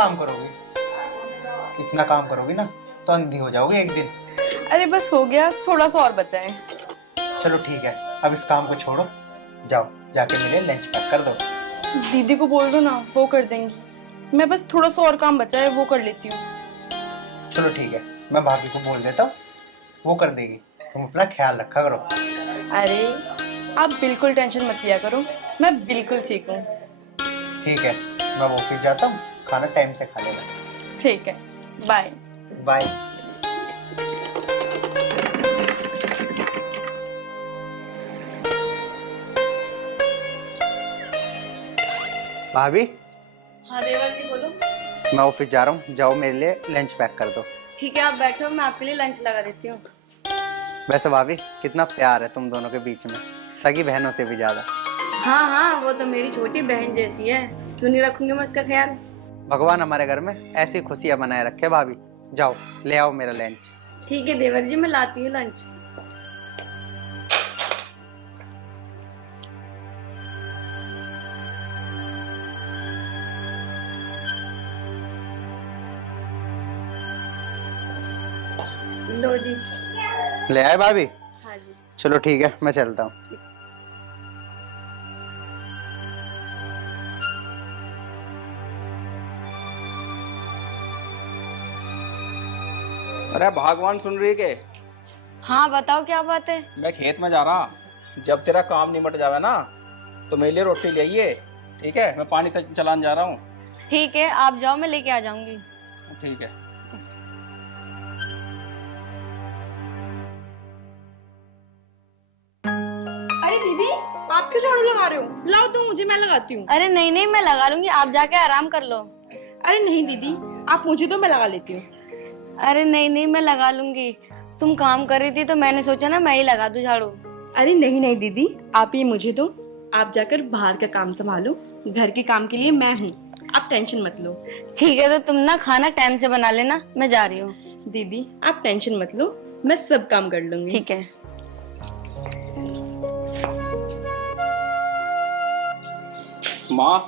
काम करोगी? इतना काम करोगी ना तो अंधी हो जाओगी एक दिन। अरे बस हो गया, थोड़ा सा और बचा है। चलो ठीक है, अब इस काम को छोड़ो, जाओ जाके मेरे लंच पैक कर दो। दीदी को बोल दो ना, वो कर देंगी। मैं बस थोड़ा सा और काम बचा है, वो कर लेती हूँ। चलो ठीक है, मैं भाभी को बोल देता हूँ, वो कर देगी। तुम अपना ख्याल रखा करो। अरे आप बिल्कुल टेंशन मत लिया करो, मैं बिल्कुल ठीक हूँ। ठीक है, मैं ऑफिस जाता हूँ, खाना टाइम से खा लेना। ठीक है, बाय। बाय। भाभी, हाँ देवर जी बोलो। मैं ऑफिस जा रहा हूँ, जाओ मेरे लिए लंच पैक कर दो। ठीक है आप बैठो, मैं आपके लिए लंच लगा देती हूँ। वैसे भाभी, कितना प्यार है तुम दोनों के बीच में, सगी बहनों से भी ज्यादा। हाँ हाँ वो तो मेरी छोटी बहन जैसी है, क्यों नहीं रखूंगी मैं उसका ख्याल। भगवान हमारे घर में ऐसी खुशियां बनाए रखे। भाभी जाओ ले आओ मेरा लंच। ठीक है देवर जी, मैं लाती हूँ लंच। लो जी। ले आए भाभी? हाँ जी। चलो ठीक है, मैं चलता हूँ। अरे भगवान सुन रही है के? हाँ बताओ क्या बात है। मैं खेत में जा रहा, जब तेरा काम निमट जावे ना तो मेरे लिए रोटी ले आइए। ठीक है, मैं पानी तक चलाने जा रहा हूँ। ठीक है आप जाओ, मैं लेके आ जाऊंगी। ठीक है। अरे दीदी, आप क्यों झाड़ू लगा रहे हो? लाओ तो मुझे, मैं लगाती हूँ। अरे नहीं नहीं मैं लगा लूंगी, आप जाके आराम कर लो। अरे नहीं दीदी, आप मुझे दो, मैं लगा लेती हूँ। अरे नहीं नहीं मैं लगा लूंगी, तुम काम कर रही थी तो मैंने सोचा ना मैं ही लगा दूं झाड़ू। अरे नहीं नहीं दीदी, आप ही मुझे दो, आप जाकर बाहर का काम संभालो, घर के काम के लिए मैं हूँ, आप टेंशन मत लो। ठीक है तो तुम ना खाना टाइम से बना लेना, मैं जा रही हूँ। दीदी आप टेंशन मत लो, मैं सब काम कर लूंगी। ठीक है। माँ,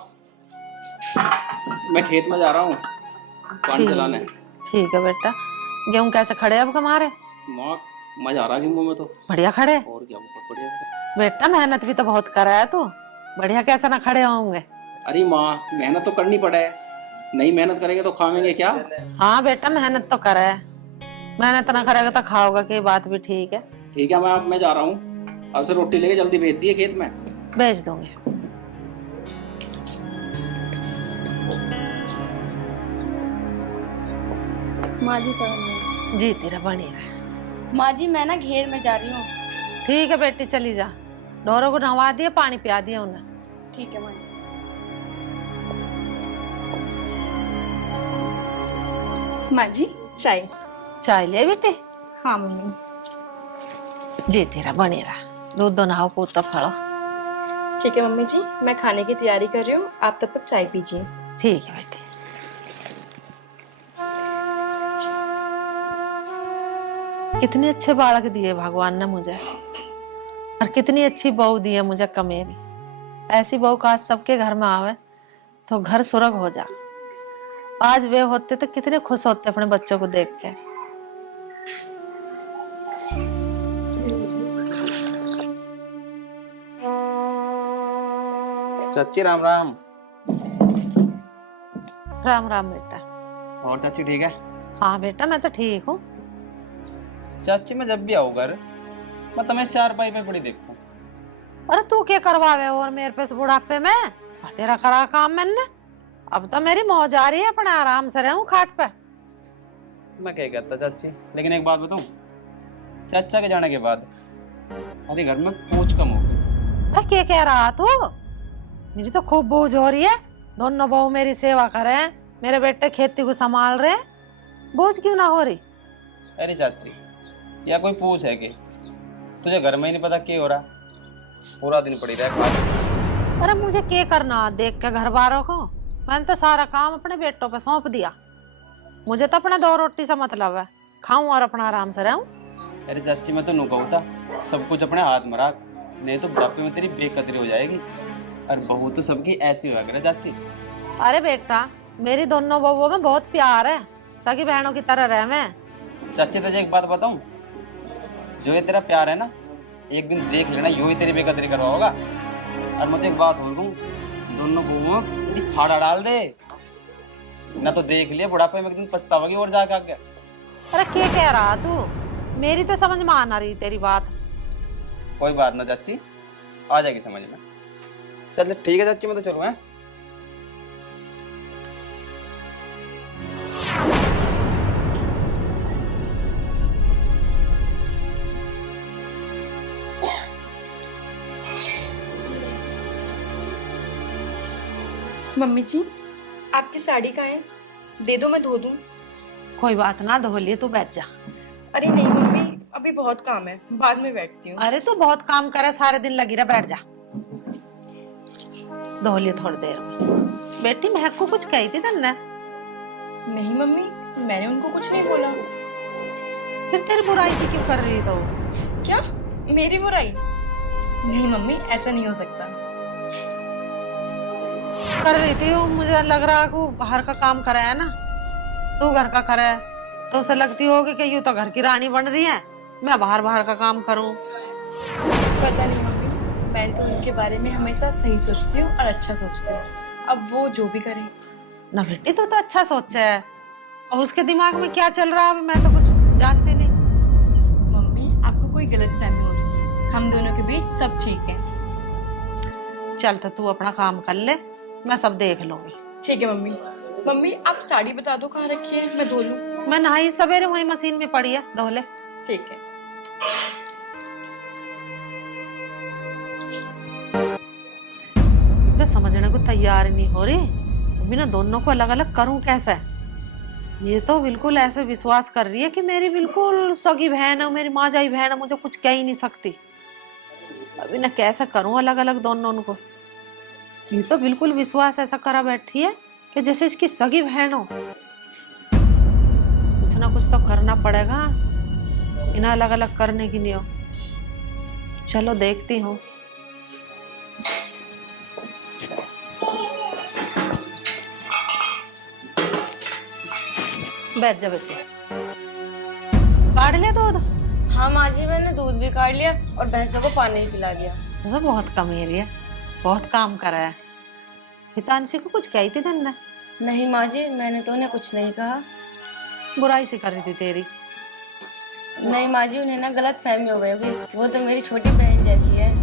मैं खेत में जा रहा हूँ पानी चलाने। ठीक है बेटा। गेहूं कैसे खड़े अब हमारे? माँ मैं जा रहा गेहूं में तो। बढ़िया खड़े। और क्या, बहुत बढ़िया है। बेटा मेहनत भी तो बहुत करा है तू, बढ़िया कैसे ना खड़े होंगे। अरे माँ मेहनत तो करनी पड़े, नहीं मेहनत करेंगे तो खाएंगे क्या? हाँ बेटा मेहनत तो करे है, मेहनत ना करेगा तो खाओगा की बात भी ठीक है। ठीक है मैं जा रहा हूँ, अब से रोटी लेके जल्दी भेज दिए खेत में। भेज दूंगी। माँ जी जी तेरा बनी रहे। माँ जी मैं ना घेर में जा रही हूँ। ठीक है बेटी चली जा, ढोरों को नहवा दिया, पानी पिया दिया उन्हें। ठीक है माँ जी। माँ जी चाय। चाय ले बेटी। हाँ मम्मी। जी तेरा बनी रहा, दूध दो नहाओ पूत फड़ो। ठीक है मम्मी जी, मैं खाने की तैयारी कर रही हूँ, आप तब तक चाय पीजिए। ठीक है बेटी। कितने अच्छे बालक दिए भगवान ने मुझे, और कितनी अच्छी बहू दी है मुझे कमेरी। ऐसी बहू का सबके घर में आवे तो घर सुरग हो जा। आज वे होते तो कितने खुश होते अपने बच्चों को देख के। चाची राम राम। राम राम बेटा। और चाची ठीक है? हाँ बेटा मैं तो ठीक हूँ। चाची मैं जब भी आऊँ घर मैं तुम्हें चारपाई पे पड़ी देखूं। अरे तू क्या करवावे और मेरे पे से बुढ़ापे में? तेरा करा काम मैंने, अब तो मेरी मौज आ रही है, अपने आराम से रहूं खाट पे। मैं क्या कहता चाची, लेकिन एक बात बताऊं, चाचा के जाने के बाद हमारे घर में पूछ कम हो गई। अरे क्या कह रहा तू? मेरी तो खूब बोझ हो रही है, दोनों बहू मेरी सेवा करे हैं, मेरे बेटे खेती को संभाल रहे हैं, बोझ क्यों ना हो रही? अरे चाची या कोई पूछ है कि तुझे घर में ही नहीं पता क्या हो रहा, पूरा दिन पड़ी रहे खा। अरे मुझे क्या करना देख के घर बारों को, मैंने तो सारा काम अपने बेटों पे सौंप दिया। मुझे तो अपने दो रोटी से मतलब है, खाऊं और अपना आराम से रहूं। अरे चाची मैं तो नु कहूँ था सब कुछ अपने हाथ में रख, नहीं तो बुढ़ापे में तेरी बेकदरी हो जाएगी। और बहू तो सबकी ऐसी हुआ करे चाची। अरे बेटा मेरी दोनों बहुओं में बहुत प्यार है, सगी बहनों की तरह रह मैं। चाची तुझे एक बात बताऊं, जो ये तेरा प्यार है ना, एक दिन देख लेना यो ही तेरी बेकदरी करवाओगा। और मैं तो एक बात और कहूं, दोनों बहुओं तेरी फाड़ा डाल दे, ना तो देख लिया बुढ़ापे में एक दिन पछताओगी और जाके आगे। अरे क्या कह रहा तू? मेरी तो समझ में आ रही तेरी बात। कोई बात ना चाची, आ जाएगी समझ में। चल ठीक है चाची, मैं तो चलूँ हैं। मम्मी जी, आपकी साड़ी कहाँ है? दे दो, मैं धो दूँ। कोई बात ना, धो लिए, तू बैठ जा। अरे नहीं मम्मी, अभी बहुत काम है, बाद में बैठती हूँ। अरे तू बहुत काम करे, सारे दिन लगी रह, बैठ जा। धो लिए थोड़ी देर में। बेटी महक को कुछ कही थी तन्ने? नहीं मम्मी, मैंने उनको कुछ नहीं बोला। फिर तेरी बुराई की क्यों कर रही तो? क्या? मेरी बुराई? नहीं मम्मी, ऐसा नहीं हो सकता। कर रही थी वो, मुझे लग रहा कि बाहर का काम करे है ना, तू घर का करे, तो उसे लगती होगी कि यूं तो घर की रानी बन रही है, मैं बाहर का काम करूं। पता नहीं मम्मी, मैं तो उनके बारे में हमेशा सही सोचती हूँ और अच्छा सोचती हूँ। अब वो जो भी करे। ना बेटी, तू तो अच्छा सोचा है, और उसके दिमाग में क्या चल रहा है मैं तो कुछ जानती नहीं। मम्मी, आपको कोई गलतफहमी हो रही है, हम दोनों के बीच सब ठीक है। चल तो तू अपना काम कर ले, मैं सब देख लूंगी। ठीक है मम्मी। मम्मी, आप साड़ी बता दो कहाँ रखी है, मैं धो लूँ। मैं नहाई सवेरे, वही मशीन में पड़ी है, धो ले। ठीक है। तो समझने को तैयार नहीं हो रही, अभी ना दोनों को अलग अलग करूं कैसे? ये तो बिल्कुल ऐसे विश्वास कर रही है कि मेरी बिल्कुल सगी बहन है, मेरी माँ-जाई बहन है, मुझे कुछ कह ही नहीं सकती। अभी ना कैसे करूं अलग अलग दोनों को? ये तो बिल्कुल विश्वास ऐसा करा बैठी है कि जैसे इसकी सगी बहन हो। कुछ ना कुछ तो करना पड़ेगा इन्हें अलग अलग करने के लिए। चलो देखती हूँ। बैठ जा बेटी। काट लिया दूध? हाँ माँ जी, मैंने दूध भी काट लिया और भैंसों को पानी भी पिला दिया। तो बहुत कमेरी है, बहुत काम करा है। हितांशी को कुछ कही थी तन्ने? नहीं माँ जी, मैंने तो उन्हें कुछ नहीं कहा। बुराई सी कर रही थी तेरी? नहीं माँ जी, उन्हें ना गलत फहमी हो गई होगी, वो तो मेरी छोटी बहन जैसी है।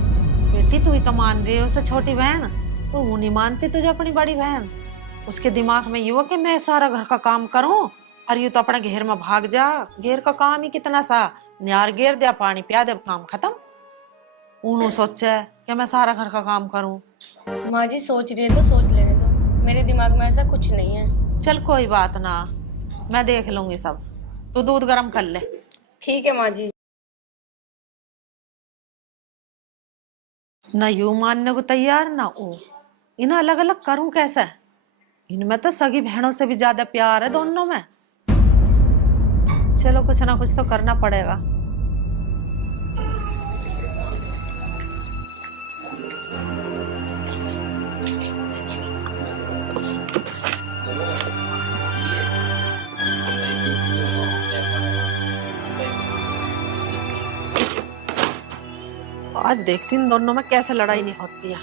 बेटी तू ही तो मान रही है उसे छोटी बहन, तो वो नहीं मानती तुझे अपनी बड़ी बहन। उसके दिमाग में ये हो कि मैं सारा घर का काम करूं और ये तो अपने घेर में भाग जा। घेर का काम ही कितना सा, न्यार घेर दिया, पानी पिया दे, काम खत्म। उन्होंने सोचा है कि मैं सारा घर का काम करूं। माँ जी सोच रही है तो सोच लेने दो, मेरे दिमाग में ऐसा कुछ नहीं है। चल कोई बात ना, मैं देख लूंगी सब। तू दूध गर्म कर ले। ठीक है माँ जी। ना यू मानने को तैयार ना ओ, इन्हें अलग अलग करूं कैसे? इनमें तो सगी बहनों से भी ज्यादा प्यार है दोनों में। चलो कुछ ना कुछ तो करना पड़ेगा। आज देखती हूँ दोनों में कैसे लड़ाई नहीं होती है।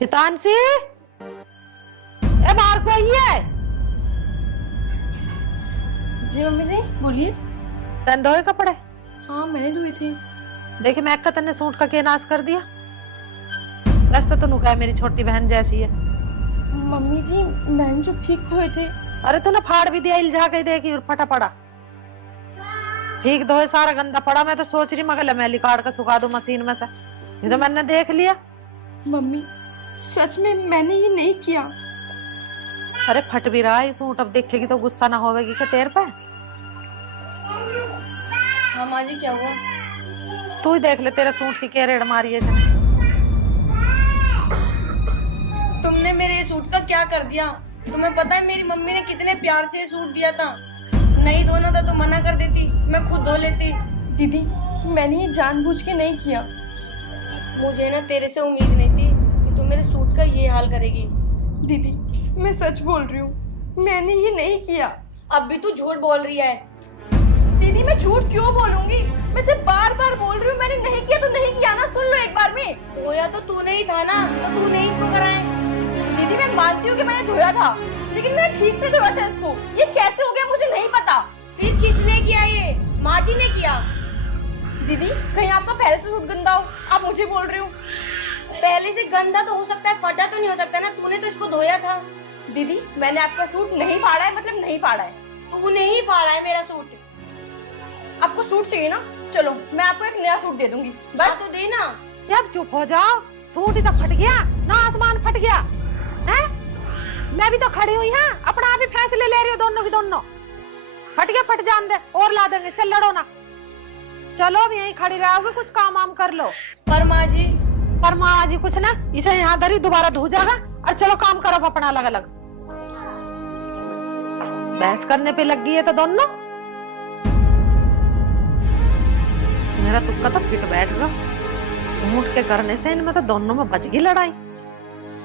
हितांशी, ए बाहर को आई है। जी मम्मी जी, बोलिए। तन धोए कपड़े? हाँ, मैंने धोए थे। देखिए मैं का तन्ने सूट का के नाश कर दिया। वैसे तो नुका है मेरी छोटी बहन जैसी है। मम्मी जी, मैंने तो ठीक धोए थे। अरे तूने फाड़ भी दिया, इल्झा के देखी और फटा पड़ा। ठीक धोए, सारा गंदा पड़ा। मैं तो सोच रही मगर मैली काट कर सुखा दो मशीन में से, ये तो मैंने देख लिया। मम्मी सच में मैंने ये नहीं किया। अरे फट भी रहा है सूट, अब देखेगी तो गुस्सा ना होवेगी क्या तेरे पे? हाँ माँ जी, क्या हुआ? तू ही देख ले तेरे सूट की क्या रेड़ मारी है। तुमने मेरे सूट का क्या कर दिया? तुम्हें पता है मेरी मम्मी ने कितने प्यार से सूट दिया था। नहीं धोना था तो मना कर देती, मैं खुद धो लेती। दीदी मैंने ये जानबूझ के नहीं किया। मुझे ना तेरे से उम्मीद नहीं थी कि तू मेरे सूट का ये हाल करेगी। दीदी मैं सच बोल रही हूँ, मैंने ये नहीं किया। अब भी तू झूठ बोल रही है। दीदी मैं झूठ क्यों बोलूंगी? मैं जब बार बार बोल रही हूँ मैंने नहीं किया तो नहीं किया ना, सुन लो एक बार में। धोया तो तूने ही था ना, तो तूने ही इसको कराए। दीदी मैं मानती हूँ कि मैंने धोया था, लेकिन मैंने ठीक से धोया था इसको। ये कैसे हो गया मुझे नहीं पता। फिर किसने किया ये? माँ जी ने किया। दीदी कहीं आपका पहले से सूट गंदा हो, आप मुझे बोल रहे हो। पहले से गंदा तो हो सकता है, फटा तो नहीं हो सकता ना। तूने तो इसको धोया था। दीदी मैंने आपका सूट नहीं फाड़ा है, मतलब नहीं फाड़ा है। तूने ही फाड़ा है मेरा सूट। आपको सूट चाहिए ना, चलो मैं आपको एक नया सूट दे दूंगी। बस तो दे ना। अब चुप हो जाओ, सूट ही तो फट गया ना, आसमान फट गया है। मैं भी तो खड़ी हुई हाँ, अपना आप ही फैसले ले रही हो दोनों की दोनों। फट गया फट जान दे, और ला देंगे, चल लड़ो ना। चलो अब यहीं खड़ी रहोगे, कुछ काम वाम कर लो। पर माँ जी, पर माँ जी कुछ ना, इसे यहाँ दरी दोबारा धो जाएगा और चलो काम करो अपना अलग अलग। बहस करने पे लग गई है तो दोनों। मेरा तुक्का तो फिट बैठ गया, सूट के करने से इनमें तो दोनों में बच गई लड़ाई।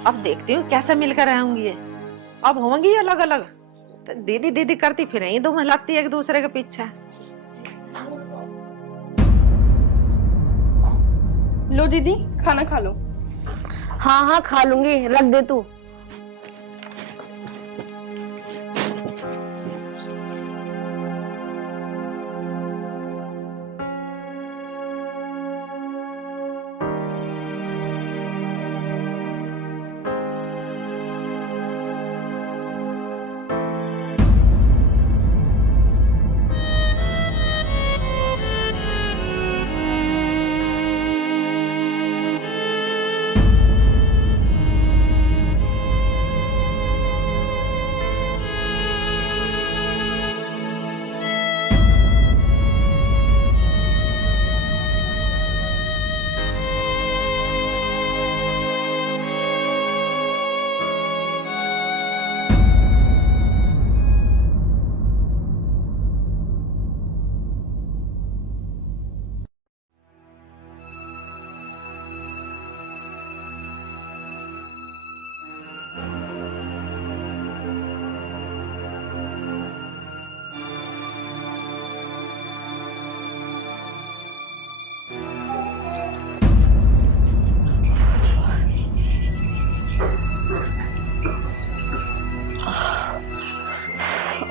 अब देखती हूँ कैसे मिलकर रहूंगी ये। अब होंगी अलग अलग, तो दीदी दीदी करती फिर ये दोनों लगती एक दूसरे के पीछे। लो दीदी खाना खा लो। हाँ हाँ खा लूंगी, रख दे तू।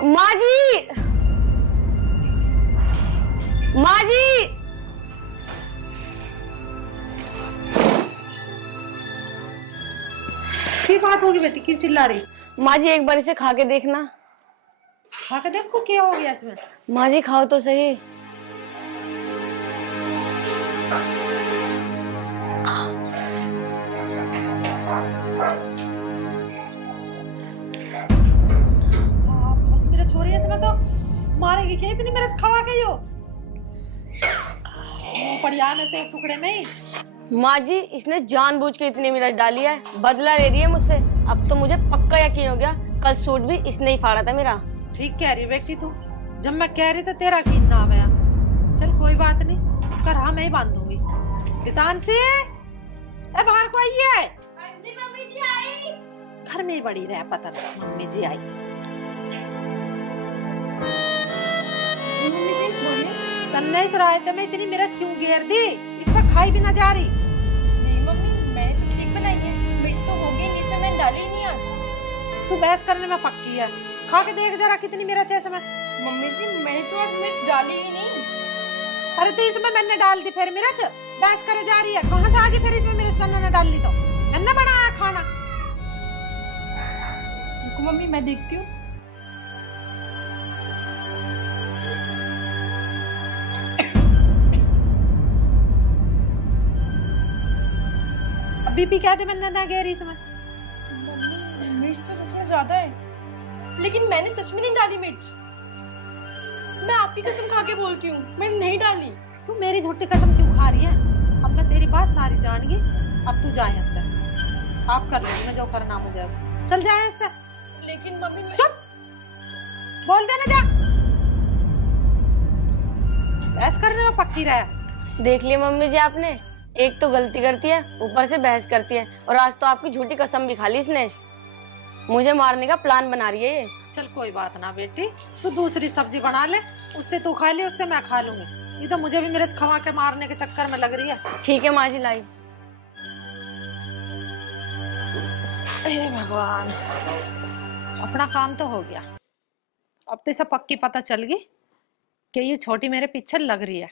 माँ जी, माँ जी, क्या बात होगी बेटी, क्यों चिल्ला रही? माँ जी एक बार इसे खा के देखना। खा के देखो क्या हो गया इसमें। माँ जी खाओ तो सही। मेरा छोरी इसमें तो मारेगी क्या, इतनी मेरे खवा के यो पड़िया में तो एक टुकड़े में ही। माँ जी इसने जानबूझ के इतनी मिर्च डाली है, बदला ले रही है मुझसे। अब तो मुझे पक्का यकीन हो गया, कल सूट भी इसने ही फाड़ा था मेरा। ठीक कह रही बेटी तू, जब मैं कह रही तो तेरा यकीन ना आया। चल कोई बात नहीं, इसका राह मैं ही बांधूंगी। जितांशी, ए बाहर को आई है। मम्मी जी आई। घर में ही बड़ी रहे, पता नहीं मम्मी जी आई। जी मम्मी जी बोलिए। तन्ने इस रायते में इतनी मिर्च क्यों घेर दी, इस पर खाई भी ना जा रही। नहीं मम्मी मैंने तो ठीक बनाई है, मिर्च तो हो गई, इसमें मैंने डाली ही नहीं आज। तू बहस करने में पक्की है, खा के देख जरा कितनी मिर्च है इसमें। मम्मी जी मैंने तो आज मिर्च डाली ही नहीं। अरे तो इसमें मैंने डाल दी फिर मिर्च, बहस करे जा रही है। कहाँ से आगे फिर इसमें मिर्च तन्ने ने डाल ली तो मैंने बनाया खाना। मम्मी मैं देखती हूँ। बीपी क्या थे मैंने ना गहरी इसमें। मम्मी मिर्च तो सच में ज्यादा है, लेकिन मैंने सच में नहीं डाली मिर्च। मैं आपकी कसम खा के बोलती हूँ, मैंने नहीं डाली। तू मेरी झूठी कसम क्यों खा रही है? अब मैं तेरी बात सारी जान गई, अब तू जा यहाँ से। आप कर लेंगे जो करना मुझे। चल जाए इससे। लेकिन मम्मी मैं चुप, बोल देना जा। बहस करने में पक्की रहे। देख लिया मम्मी जी आपने, एक तो गलती करती है ऊपर से बहस करती है, और आज तो आपकी झूठी कसम भी खा ली इसने। मुझे मारने का प्लान बना रही है ये। चल कोई बात ना बेटी, तू दूसरी सब्जी बना ले, उससे तू खा ले, उससे मैं खा लूंगी। ये तो मुझे भी मिर्च खवा के मारने के चक्कर में लग रही है। ठीक है माँ जी, लाई। हे भगवान, अपना काम तो हो गया। अब तो इसे पक्की पता चल गई कि ये छोटी मेरे पीछे लग रही है।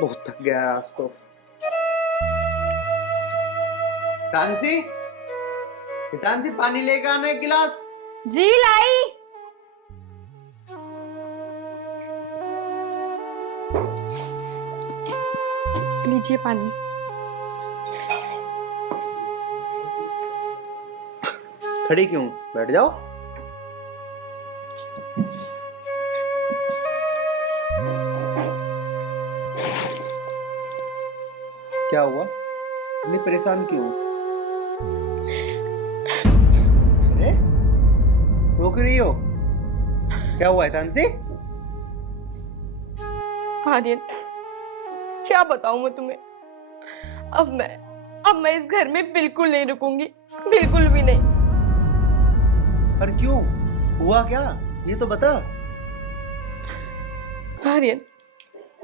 बहुत थक गया आज तो। तानसी, तानसी पानी लेके आना एक गिलास। जी लाई। लीजिए पानी। खड़ी क्यों, बैठ जाओ। क्या हुआ, इतनी परेशान क्यों? अरे रो क्यों रही हो? क्या हुआ है तानसी? आर्यन, क्या बताऊं मैं तुम्हें। अब मैं इस घर में बिल्कुल नहीं रुकूंगी, बिल्कुल भी नहीं। पर क्यों, हुआ क्या, ये तो बता। आर्यन,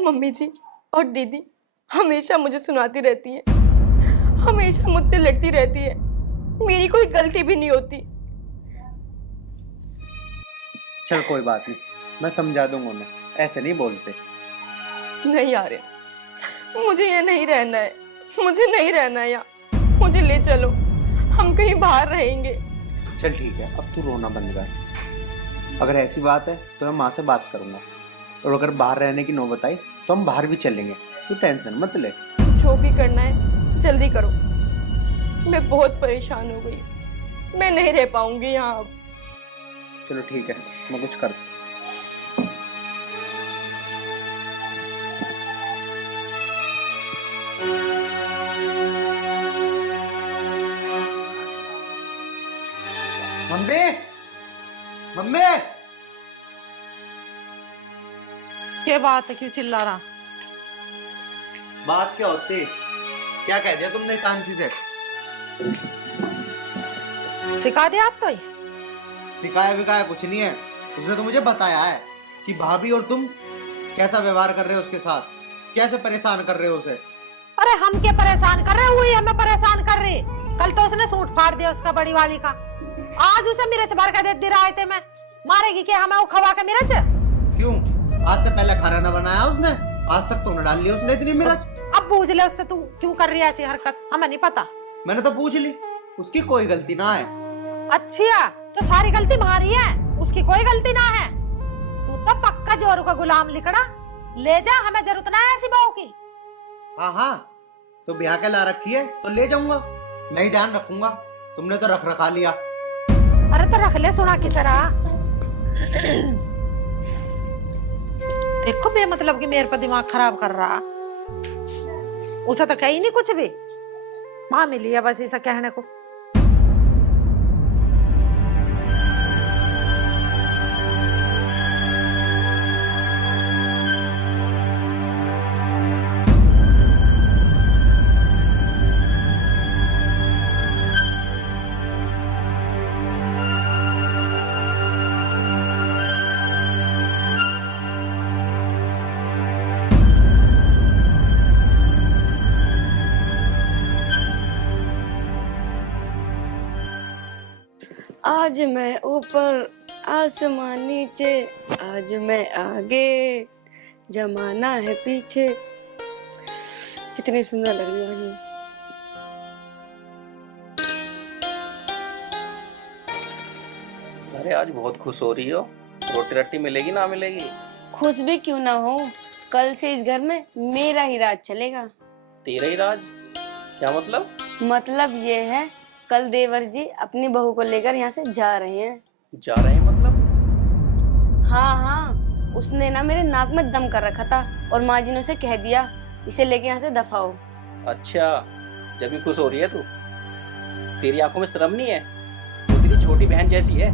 मम्मी जी और दीदी हमेशा मुझे सुनाती रहती है, हमेशा मुझसे लड़ती रहती है। मेरी कोई गलती भी नहीं होती। चल कोई बात नहीं, मैं समझा दूंगा उन्हें, ऐसे नहीं बोलते। नहीं आर्यन, मुझे यहाँ नहीं रहना है, मुझे नहीं रहना है यहाँ। मुझे ले चलो, हम कहीं बाहर रहेंगे। चल ठीक है, अब तू रोना बंद कर। अगर ऐसी बात है तो मैं माँ से बात करूंगा, और अगर बाहर रहने की नौबत आई तो हम बाहर भी चलेंगे। तू टेंशन मत ले। जो भी करना है जल्दी करो, मैं बहुत परेशान हो गई, मैं नहीं रह पाऊंगी यहाँ अब। चलो ठीक है, मैं कुछ कर। मम्मी, मम्मी, क्या बात है, क्यों चिल्ला रहा? बात क्या होती, क्या कह दिया तुमने तानसी से? सिखा दिया आप तो ही? सिखाया विखाया कुछ नहीं है, उसने तो मुझे बताया है कि भाभी और तुम कैसा व्यवहार कर रहे हो उसके साथ, कैसे परेशान कर रहे हो उसे। अरे हम क्या परेशान कर रहे, वही हमें परेशान कर रही। कल तो उसने सूट फाड़ दिया उसका बड़ी वाली का, आज उसे मिर्च भर के दे रहा थे। मैं मारेगी क्या हमें वो खवा के मिर्च? क्यों, आज से पहले खाना न बनाया उसने, आज तक तो न डाल ली उसने इतनी मिर्च। अब पूछ ले उससे, तू क्यों कर रही है ऐसी हरकत, हमें नहीं पता। मैंने तो पूछ ली, उसकी कोई गलती ना है। अच्छा, तो सारी गलती हमारी है, उसकी कोई गलती ना है। तू तो पक्का जोरू का गुलाम लिखड़ा। ले जा, हमें जरूरत ना है ऐसी बहू की। हाँ हाँ, तो ब्याह के ला रखी है तो ले जाऊंगा, मैं ही ध्यान रखूंगा। तुमने तो रख रखा लिया। अरे तो रख ले, सुना किस तरह। देखो बेमतलब की मेरे पर दिमाग खराब कर रहा, उसे तो कही नहीं कुछ भी। माँ मिली है बस ऐसा कहने को। आज मैं ऊपर आसमान नीचे, आज मैं आगे जमाना है पीछे। कितनी सुंदर लग रही है। अरे आज बहुत खुश हो रही हो, रोटी रट्टी मिलेगी ना मिलेगी? खुश भी क्यों ना हो, कल से इस घर में मेरा ही राज चलेगा। तेरा ही राज? क्या मतलब? मतलब ये है, कल देवर जी अपनी बहू को लेकर यहाँ से जा रहे हैं। जा रहे हैं मतलब? हाँ हाँ, उसने ना मेरे नाक में दम कर रखा था और माँ जी ने उसे कह दिया इसे लेके यहाँ से दफा हो। अच्छा, जब भी खुश हो रही है तू? तेरी आंखों में शर्म नहीं है? वो तेरी छोटी बहन जैसी है,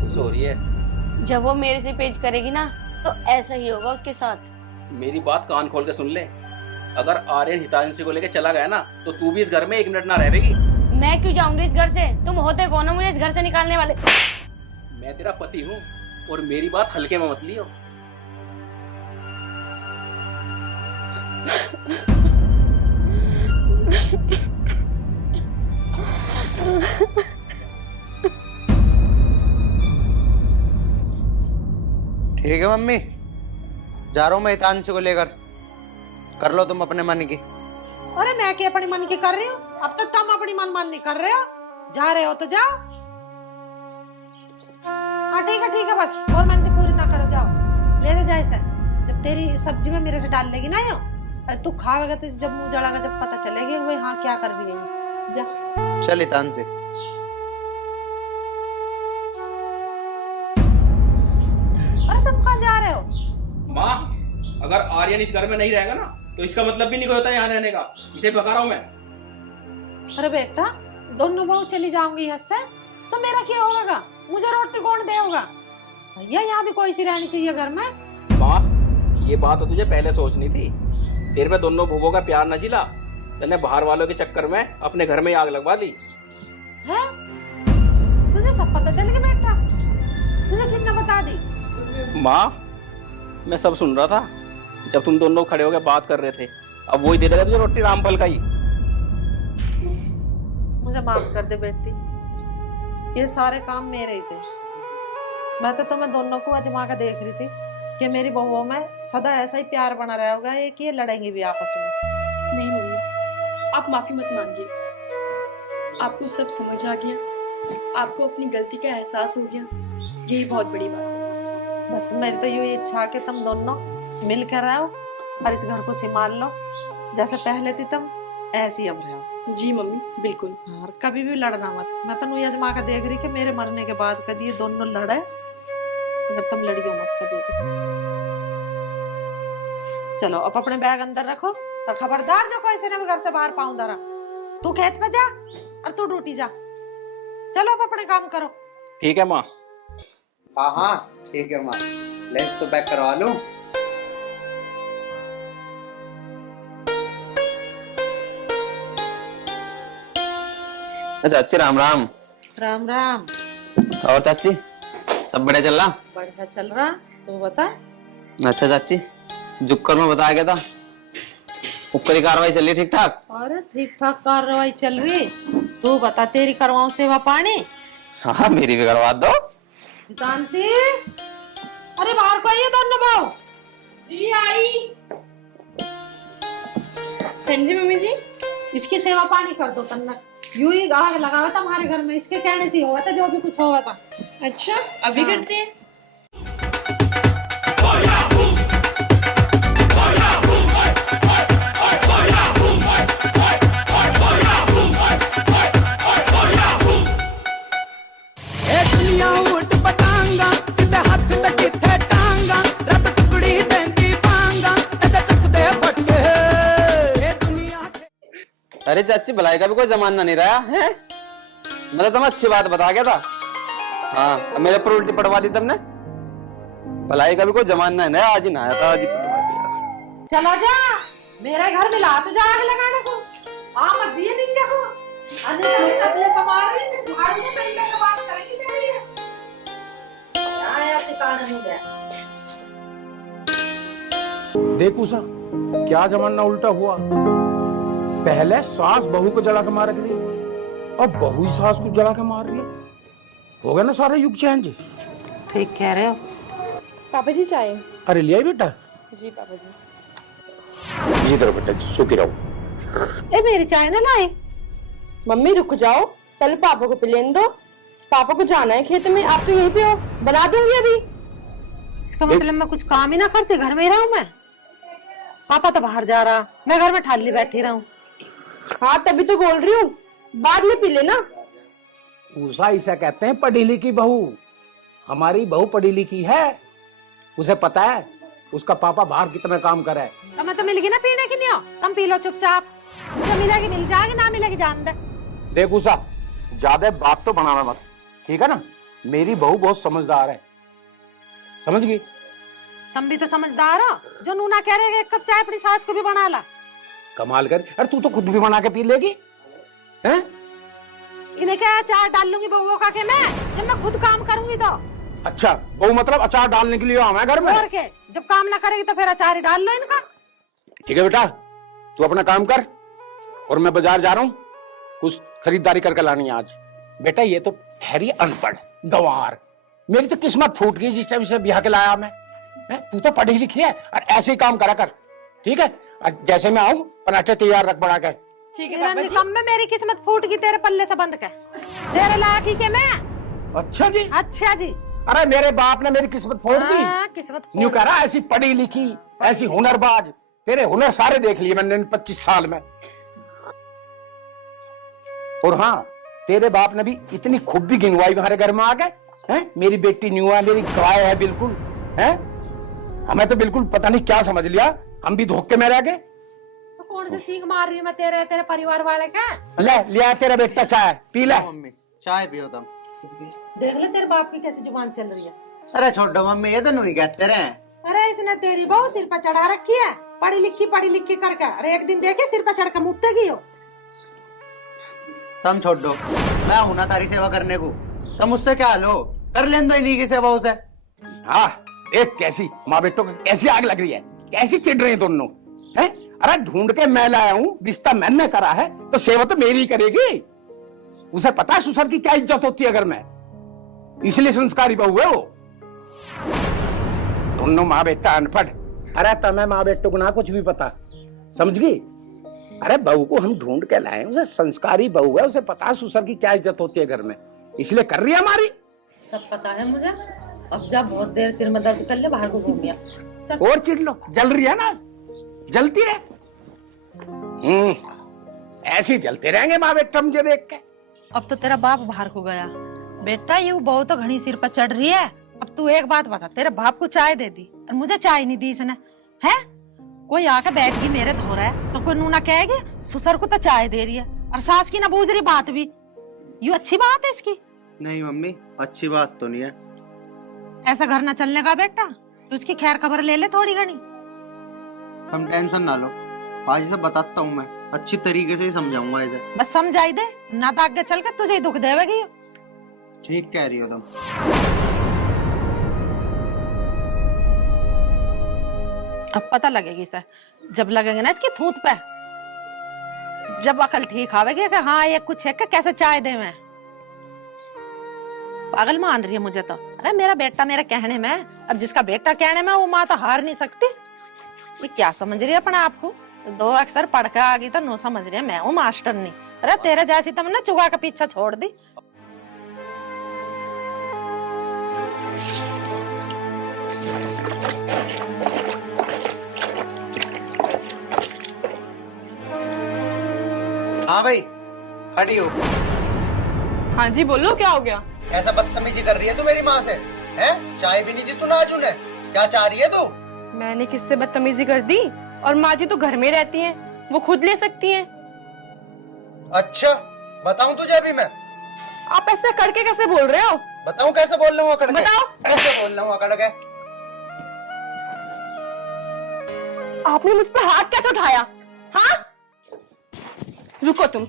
खुश हो रही है। जब वो मेरे से पेश करेगी ना तो ऐसा ही होगा उसके साथ। मेरी बात कान खोल के सुन ले, अगर आर्यन हितांशी को लेके चला गया ना तो तू भी इस घर में 1 मिनट ना रहेगी। मैं क्यों जाऊंगी इस घर से? तुम होते कौन हो मुझे इस घर से निकालने वाले? मैं तेरा पति हूँ और मेरी बात हल्के में मत लियो। ठीक है मम्मी, जा रहा हूँ मैं हितांशी को लेकर, कर लो तुम अपने मन की। अरे मैं क्या अपनी मन की कर रही हूँ? अब तक तुम अपनी मन मानी कर रहे हो। जा रहे हो तो जाओ। हाँ ठीक है, बस और मन की पूरी ना करो, जाओ ले जाए सर। जब तेरी सब्जी में मेरे से डाल लेगी ना यो, तू खाएगा तो जब मुंह जड़ागा जब पता चलेगी भाई हाँ क्या कर रही है। जा चल हितांशी। अरे तुम कहाँ जा रहे हो? माँ, अगर आर्यन इस घर में नहीं रहेगा ना तो इसका मतलब भी नहीं होता यहाँ रहने का। इसे भगा रहा हूँ मैं। अरे बेटा, दोनों बहू चली जाऊंगी यहाँ से तो मेरा क्या होगा? मुझे रोटी कौन देगा? भैया यहाँ भी कोई सी रहनी चाहिए घर में। माँ, ये बात तो तुझे पहले सोचनी थी। तेरे में दोनों भूखों का प्यार न झिला, तूने बाहर वालों के चक्कर में अपने घर में आग लगवा दी है? तुझे सब पता चल गया बेटा? तुझे कितना बता दी? माँ, मैं सब सुन रहा था जब तुम दोनों खड़े होकर बात कर रहे थे। अब वही दे देगा तुझे रोटी रामफल का ही। मुझे माफ कर दे बेटी, ये सारे काम मेरे ही थे। मैं तो तुम्हें दोनों को आजमा कर देख रही थी कि मेरी बहुओं में सदा ऐसा ही प्यार बना रहा होगा, एक ये लड़ेंगे भी आपस में। नहीं मम्मी, आप माफी मत मांगिए। आपको सब समझ आ गया, आपको अपनी गलती का एहसास हो गया, यही बहुत बड़ी बात है। बस मेरी तो यही इच्छा है कि तुम दोनों मिल कर रहो और इस घर को संभाल लो। जैसे पहले थी तुम ऐसी अब रहो। जी मम्मी, बिल्कुल। और कभी भी लड़ना मत। मैं तो नुई आजमा कर देख रही कि मेरे मरने के बाद कभी ये दोनों लड़े, अगर तुम लड़ियो मत कभी। चलो अब अपने बैग अंदर रखो और खबरदार जो कोई से ना घर से बाहर पाऊं दरा। तू खेत पे जा और तू ड्यूटी जा। चलो अब अपने काम करो। ठीक है माँ। हाँ ठीक है माँ, लंच तो पैक करवा लो। चाची राम राम। राम राम। और चाची सब बढ़िया चल रहा? बढ़िया चल रहा, तू बता। अच्छा चाची, जुक्कर में बताया गया था, उपकरी कार्रवाई चल रही ठीक ठाक? अरे ठीक ठाक कार्रवाई चल रही। तू बता, तेरी करवाऊं सेवा पानी? हाँ मेरी भी करवा दो। हितांशी, अरे बाहर को आइए दोनों बहू। जी आई। हाँ जी मम्मी जी। इसकी सेवा पानी कर दो तन्ना। यूं ही आग लगा हुआ था हमारे घर में, इसके कहने से हुआ था जो भी कुछ हुआ था। अच्छा, अभी करते हैं। अरे चाची, भलाई का भी कोई जमाना नहीं रहा है। मैं तो तुम्हें अच्छी बात बता गया था। हाँ, अब मेरे पर उल्टी पड़वा दी तुमने। भलाई का भी कोई जमाना नहीं, आज ही ना आया था, आज ही पड़वा दिया। चलो जा, मेरे घर में ला तो जा आग लगाने को। मत दिए नहीं क्या को। अन्य नहीं तसले समार रही है, झाड़ में पहले से बात करेंगी तेरी है। क्या ऐसे कारण हो गया? देखू सा क्या जमाना उल्टा हुआ। पहले सास बहू को जला के मार रही, अब बहू ही सास को जला के मार रही है। हो गया ना सारा युग चेंज। ठीक कह रहे हो। पापा जी चाय। अरे लिया बेटा? जी पापा जी। जी करो बेटा, सुखी रहो। ए मेरी चाय ना लाई। मम्मी रुक जाओ, पहले पापा को पिलेने दो। पापा को जाना है खेत में, आप तो यहीं पे हो, बना दूंगी अभी। इसका मतलब मैं कुछ काम ही ना करती, घर में ही रहूं मैं? पापा तो बाहर जा रहा, मैं घर में ठाली बैठी रहूं। हाँ तभी तो बोल रही हूँ, बाद में पी लेना। उषा इसे कहते हैं पढ़ी लिखी बहू। हमारी बहू पढ़ी लिखी है, उसे पता है उसका पापा बाहर कितना काम करे। तुम्हें तो मिलेगी ना पीने की, नहीं हो तुम पी लो चुपचाप, जो मिलेगी मिल जाएगी, ना मिलेगी जान दे। देख उषा, ज्यादा बात तो बनाना मत, ठीक है ना? मेरी बहू बहुत समझदार है, समझ गई? तुम भी तो समझदार हो, जो नूना कह रहे एक कप चाय अपनी सास को भी बना ला। कमाल कर, अरे तू तो खुद भी बना के पी लेगी हैं? इन्हें क्या अचार डाल लूंगी बहू का के मैं, जब मैं खुद काम करूंगी तो। अच्छा, बहू मतलब अचार डालने के लिए आवे घर में? और के, जब काम ना करेगी तो फिर अचार ही डाल लो इनका। ठीक है बेटा, तू अपना काम कर और मैं बाजार जा रहा हूँ, कुछ खरीदारी करके लानी है आज। बेटा ये तो ठहरी अनपढ़ गंवार, मेरी तो किस्मत फूट गई जिस टाइम से ब्याह के लाया मैं। तू तो पढ़ी लिखी है और ऐसे ही काम करा कर, ठीक है? जैसे मैं आऊँ पराठे तैयार रख बना के। ठीक है पापा जी। में मेरी किस्मत फूट गई तेरे पल्ले से बंद के, तेरे लायक ही के मैं। अच्छा जी, अच्छा जी। अरे मेरे बाप ने मेरी किस्मत फोड़ दी। किस्मत न्यू कह रहा ऐसी पढ़ी लिखी, ऐसी हुनरबाज, तेरे हुनर सारे देख लिए मैंने इन 25 साल में। और हाँ, तेरे बाप ने भी इतनी खूबी गिनवाई हमारे घर में आ गए हैं। मेरी बेटी न्यू है, मेरी गाय है बिल्कुल, हैं? हमें तो बिल्कुल पता नहीं क्या समझ लिया, हम भी धोखे में रह गए। तो कौन से सीख मार रही है मैं तेरे परिवार वाले का? ले लिया तेरा बेटा चाय, पी ले। मम्मी चाय पियो तुम। देख ले तेरे बाप की कैसी जुबान चल रही है। अरे छोड़ो मम्मी, ये तो नहीं कहते रहे। अरे इसने तेरी बहू सिर पर चढ़ा रखी है, पढ़ी लिखी करके। अरे एक दिन देखे सिर पर चढ़ कर मुक्तेगी हो। तुम छोड़ो, मैं हूं ना तारी सेवा करने को, तुम मुझसे क्या लो, कर लेन दो इन्हीं की सेवा उसे। हाँ देख कैसी माँ बेटों को कैसी आग लग रही है, कैसी चिढ़ रहे हैं दोनों, हैं? अरे ढूंढ के मैं लाया हूँ, रिश्ता मैंने करा है तो सेवा तो मेरी ही करेगी। उसे पता है ससुर की क्या इज्जत होती है अगर मैं, इसलिए संस्कारी बहू है वो। दोनों माँ बेटा अनपढ़। अरे तुम्हें माँ बेटों को ना कुछ भी पता, समझ गई? अरे बहू को हम ढूंढ के लाए, उसे संस्कारी बहू है, उसे पता है ससुर की क्या इज्जत होती है घर में, इसलिए कर रही है हमारी। सब पता है मुझे, अब जा बहुत देर सिर में दर्द कर ले, बाहर को घूम गया। और चिढ़ लो, जल रही है ना, जलती रहे। ऐसे ही जलते रहेंगे माँ बेटा मुझे देख के। अब तो तेरा बाप बाहर को गया, बेटा ये बहू तो घनी सिर पर चढ़ रही है। अब तू एक बात बता, तेरे बाप को चाय दे दी और मुझे चाय नहीं दी इसने, है? कोई आके बैठ गई मेरे धो रहा है तो कोई नूना कहेगी ससुर को तो चाय दे रही है, और सास की ना बूझ रही बात भी। ये अच्छी बात है इसकी? नहीं मम्मी, अच्छी बात तो नहीं है। ऐसा घर ना चलने का बेटा, तू इसकी खैर खबर ले ले थोड़ी घनी। तुम टेंशन ना लो, आज से बताता हूँ मैं, अच्छी तरीके से ही समझाऊंगा इसे। बस समझाई दे, ना तो आगे चल के तुझे ही दुख देवेगी। ठीक कह रही हो तुम। अब पता लगेगी सर, जब लगेंगे ना इसकी थूत पे, जब अकल ठीक आवेगी कि हाँ ये कुछ है, कैसे चाय दे मैं। पागल मान रही है मुझे तो। अरे मेरा बेटा मेरे कहने में, और जिसका बेटा कहने में वो माँ तो हार नहीं सकती। ये क्या समझ रही है अपने आप को? 2 अक्षर पढ़ के आ गई तो नो समझ रही है मैं हूँ मास्टर नहीं। अरे तेरे जैसी तो मैंने चुगा के पीछा छोड़ दी। हाँ भाई, खड़ी हो। हाँ जी बोलो, क्या हो गया? ऐसा बदतमीजी कर रही है तू मेरी माँ से, हैं? चाय भी नहीं दी तू नाजू ने, क्या चाह रही है तू? मैंने किससे बदतमीजी कर दी? और माँ जी तो घर में रहती हैं, वो खुद ले सकती हैं। अच्छा, बताऊं तुझे अभी मैं? आप ऐसा करके कैसे बोल रहे हो? बताऊं कैसे बोल रहा हूँ अकड़ के? बताओ। कैसे बोल रहा हूँ अकड़ के? आपने मुझ पर हाथ कैसे उठाया? हाँ? रुको तुम।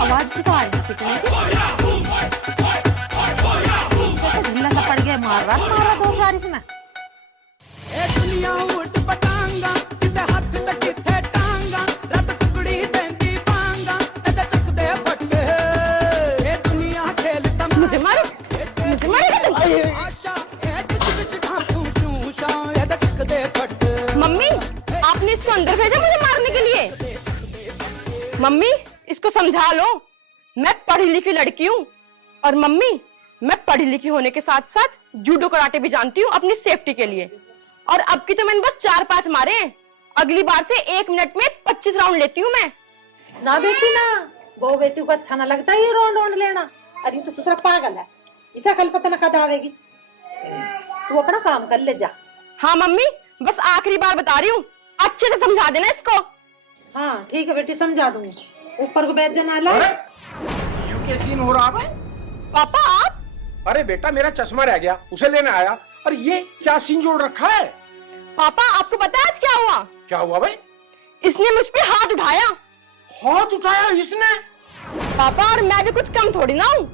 आवाज भी तो आ रही है ढिल्ला सा पड़ गया, मार रहा 2 4 इसमें। दुनिया उठ पटांगा किते हथ ते किथे टांगा रब टुकड़ी देंदी पांगा एदा चक दे फटके ए दुनिया खेल तम मुझे मारो, मुझे मारेगा तुम? आशा ए तुझ ठाकू चूशा एदा चक दे फटके। मम्मी, आपने इसको अंदर भेजा मुझे मारने के लिए? मम्मी, इसको समझा लो, मैं पढ़ी लिखी लड़की हूँ, और मम्मी मैं पढ़ी लिखी होने के साथ साथ जूडो कराटे भी जानती हूँ अपनी सेफ्टी के लिए। और अब की तो मैंने बस 4-5 मारे हैं, अगली बार से 1 मिनट में 25 राउंड लेती हूँ मैं। ना बेटी ना, बहू बेटी को अच्छा ना लगता ये रोंड रोंड लेना। अरे तो ससुरा पागल है, इसे कल पता न कद आवेगी। तू अपना काम कर ले जा। हाँ मम्मी, बस आखिरी बार बता रही हूँ, अच्छे से समझा देना इसको। हाँ ठीक है बेटी, समझा दूंगी। ऊपर को बैठ जाना ला। अरे यू क्या सीन हो रहा है? पापा आप? अरे बेटा मेरा चश्मा रह गया, उसे लेने आया। और ये क्या सीन जोड़ रखा है? पापा आपको पता है आज क्या हुआ? क्या हुआ भाई? इसने मुझ पे हाथ उठाया। हाथ उठाया इसने? पापा और मैं भी कुछ कम थोड़ी ना हूँ,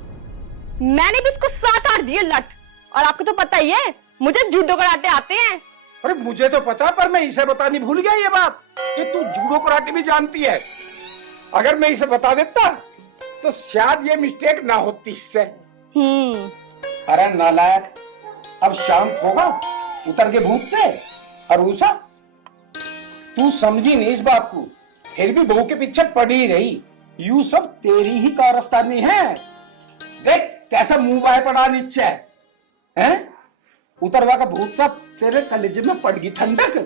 मैंने भी इसको 7-8 दिए लट। और आपको तो पता ही है मुझे जूडो कराटे आते हैं। अरे मुझे तो पता, पर मैं इसे बतानी भूल गया ये बात कि तू जूडो कराटे भी जानती है। अगर मैं इसे बता देता तो शायद ये मिस्टेक ना होती इससे। अरे नालायक, अब शांत होगा उतर के भूत से। और उषा, तू समझी नहीं इस बात को, फिर भी बहू के पीछे पड़ी ही रही। यू सब तेरी ही कारस्तानी है। देख कैसा मुंह बाय पड़ा नीचे है। उतरवा का भूत सब तेरे कलेजे में पड़ गई ठंडक,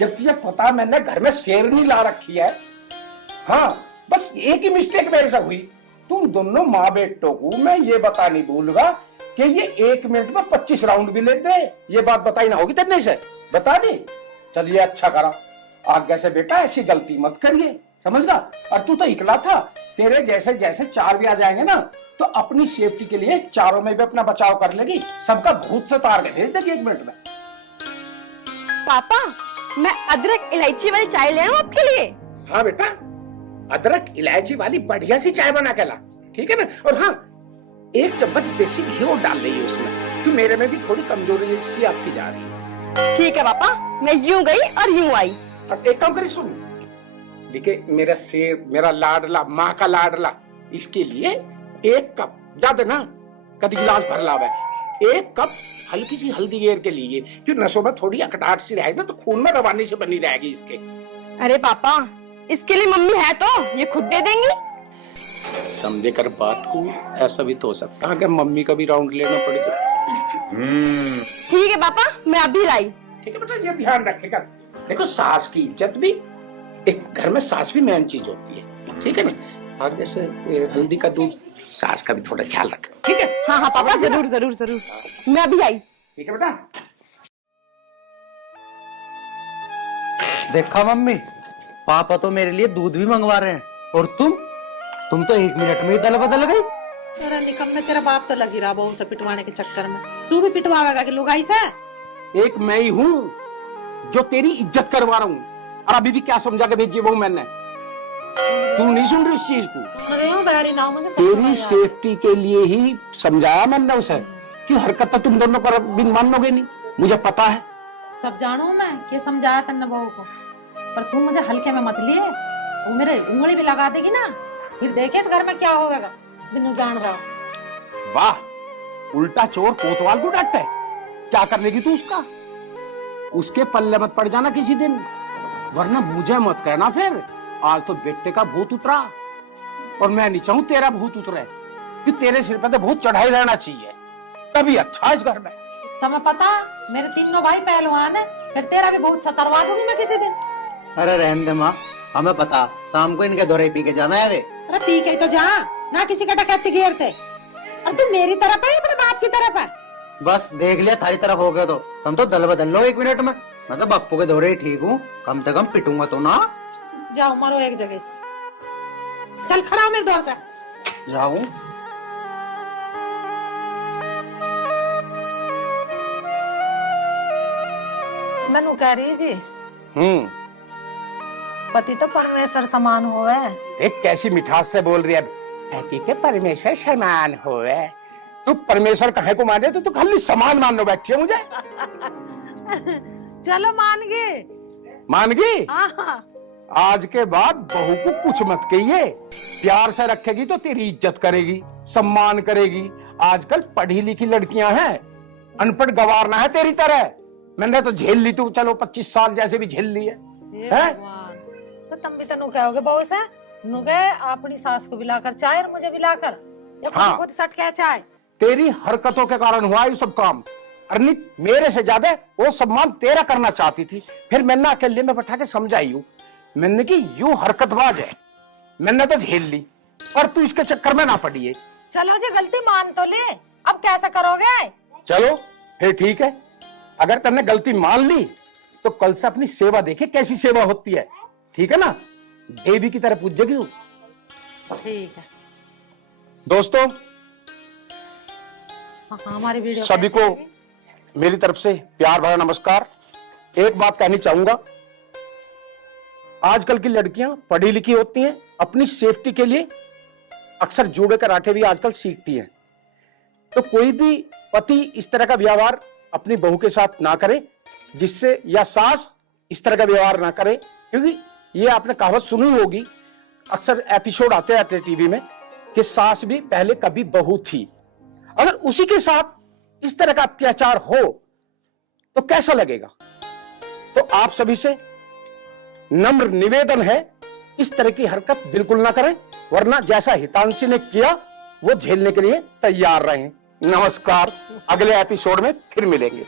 जब तुझे पता मैंने घर में शेरनी ला रखी है। हाँ बस एक ही मिस्टेक मेरे से हुई, तुम दोनों माँ बेटों को मैं ये बता नहीं भूलूंगा कि ये 1 मिनट में 25 राउंड भी लेते हैं। ये बात बताई ना होगी तेरे से, बता दी। चलिए अच्छा करा, आगे से बेटा ऐसी गलती मत करिए, समझ गा। और तू तो इकला था, तेरे जैसे जैसे 4 भी आ जाएंगे ना तो अपनी सेफ्टी के लिए चारों में भी अपना बचाव कर लेगी। सबका भूत से तार के भेज देगी 1 मिनट में। पापा मैं अदरक इलायची वाली चाय ले आऊं आपके लिए? हाँ बेटा, अदरक इलायची वाली बढ़िया सी चाय बना के ला, ठीक है ना। और हाँ 1 चम्मच देसी घी और डाल रही है उसमें, कि मेरे में भी थोड़ी कमजोरी सी आपकी जा रही है। ठीक है पापा, मैं यूं गई और यूं आई। और एक काम करी सुन, देखिए मेरा शेर, मेरा लाडला, माँ का लाडला, इसके लिए 1 कप, ज्यादा ना कभी गिलास भर लावे, 1 कप हल्की सी हल्दी गेर के लिए, कि नसों में थोड़ी अकड़ाहट सी रहेगी तो खून में रवानी से बनी रहेगी इसके। अरे पापा इसके लिए मम्मी है तो ये खुद दे देंगी। समझे कर बात को, ऐसा भी तो हो सकता है कि मम्मी का भी राउंड लेना पड़ेगा। ठीक है पापा, मैं अभी लाई। ठीक है बेटा, ये ध्यान रखेगा। देखो सास की इज्जत भी, एक घर में सास भी मेन चीज होती है, ठीक है ना। और जैसे हल्दी का दूध, सास का भी थोड़ा ख्याल रख, ठीक है। हाँ हाँ पापा, जरूर जरूर जरूर, मैं अभी आई। ठीक है बेटा। देखा मम्मी, पापा तो मेरे लिए दूध भी मंगवा रहे हैं, और तुम तो 1 मिनट में ही दल बदल गई। अरे निकम में तेरा बाप तो लगी रहा बहू से पिटवाने के चक्कर में। तू भी पिटवाएगा कि लुगाई से? एक मैं ही हूँ जो तेरी इज्जत करवा रहा हूँ, और अभी भी क्या समझा के भेजी वो मैंने। तू नहीं सुन रही इस चीज को? सुन रही हूँ बहरी ना, मुझे सब तेरी समझ आ रहा है। सेफ्टी के लिए ही समझाया मैंने उसे कि हरकत तो तुम दोनों कर भी मानोगे नहीं, मुझे पता है। सब जानू मैं कि समझाया तन्ने बहू को, पर तू मुझे हल्के में मत लिए। वो मेरे उंगली भी लगा देगी ना, फिर देखे इस घर में क्या होगा। दिनों जान रहा हूँ। वाह, उल्टा चोर कोतवाल को डांटता है। क्या कर लेगी तू उसका? उसके पल्ले मत पड़ जाना किसी दिन, वरना मुझे मत कहना फिर आज तो बेटे का भूत उतरा। और मैं नहीं चाहूं तेरा भूत उतरे, कि तेरे सिर पे तो भूत चढ़ाई रहना चाहिए, तभी अच्छा इस घर में। तुम्हें पता मेरे तीनों भाई पहलवान है, फिर तेरा भी बहुत सतरवा दूंगी मैं किसी दिन। अरे रहने दे माँ, हमें पता शाम को इनके दौरे पी के जाना है। वे अरे पी के तो जा ना, किसी का डकैती घेरते। और तू मेरी तरफ है अपने बाप की तरफ है? बस देख लिया थारी तरफ हो गया तो तुम तो दल बदल लो 1 मिनट में। मैं तो बप्पू के दौरे ही ठीक हूँ, कम से कम पिटूंगा तो ना। जाओ मारो एक जगह, चल खड़ा हो मेरे दौर से। जाऊं? मैनू कह रही जी, पति तो परमेश्वर समान होवे। एक कैसी मिठास से बोल रही है, पति के परमेश्वर समान होवे। तू परमेश्वर कहे को माने तो तू खाली समान मानने बैठी है मुझे। चलो मान गए। मान गई? हाँ। आज के बाद बहू को कुछ मत कहिए, प्यार से रखेगी तो तेरी इज्जत करेगी, सम्मान करेगी। आजकल पढ़ी लिखी लड़कियां हैं, अनपढ़ गवारना है तेरी तरह। मैंने तो झेल ली, तू चलो 25 साल जैसे भी झेल ली है। तो तुम भी तो कहोगे बहू से, गए अपनी सास को बिलाकर चाय और मुझे बिलाकर, या हाँ। खुद सट के चाय। तेरी हरकतों के कारण हुआ ये सब काम। अरे मेरे से ज्यादा वो सम्मान तेरा करना चाहती थी, फिर मैंने अकेले में बैठा के समझाई हूँ। मैंने कि यू हरकतबाज है, मैंने तो झेल ली, पर तू इसके चक्कर में ना पड़ी है। चलो जी गलती मान तो ले, अब कैसा करोगे? चलो फिर ठीक है, अगर तुमने गलती मान ली तो कल से अपनी सेवा देखे कैसी सेवा होती है, ठीक है ना? देवी की तरह पूजेगी तू। ठीक है। दोस्तों हाँ, हमारी वीडियो सभी को मेरी तरफ से प्यार भरा नमस्कार। एक बात कहनी चाहूंगा, आजकल की लड़कियां पढ़ी लिखी होती हैं, अपनी सेफ्टी के लिए अक्सर जूड़े कराटे भी आजकल सीखती हैं। तो कोई भी पति इस तरह का व्यवहार अपनी बहू के साथ ना करे, जिससे या सास इस तरह का व्यवहार ना करे, क्योंकि ये आपने कहावत सुनी होगी, अक्सर एपिसोड आते रहते हैं टीवी में कि सास भी पहले कभी बहू थी। अगर उसी के साथ इस तरह का अत्याचार हो तो कैसा लगेगा? तो आप सभी से नम्र निवेदन है, इस तरह की हरकत बिल्कुल ना करें, वरना जैसा हितांशी ने किया वो झेलने के लिए तैयार रहें। नमस्कार, अगले एपिसोड में फिर मिलेंगे।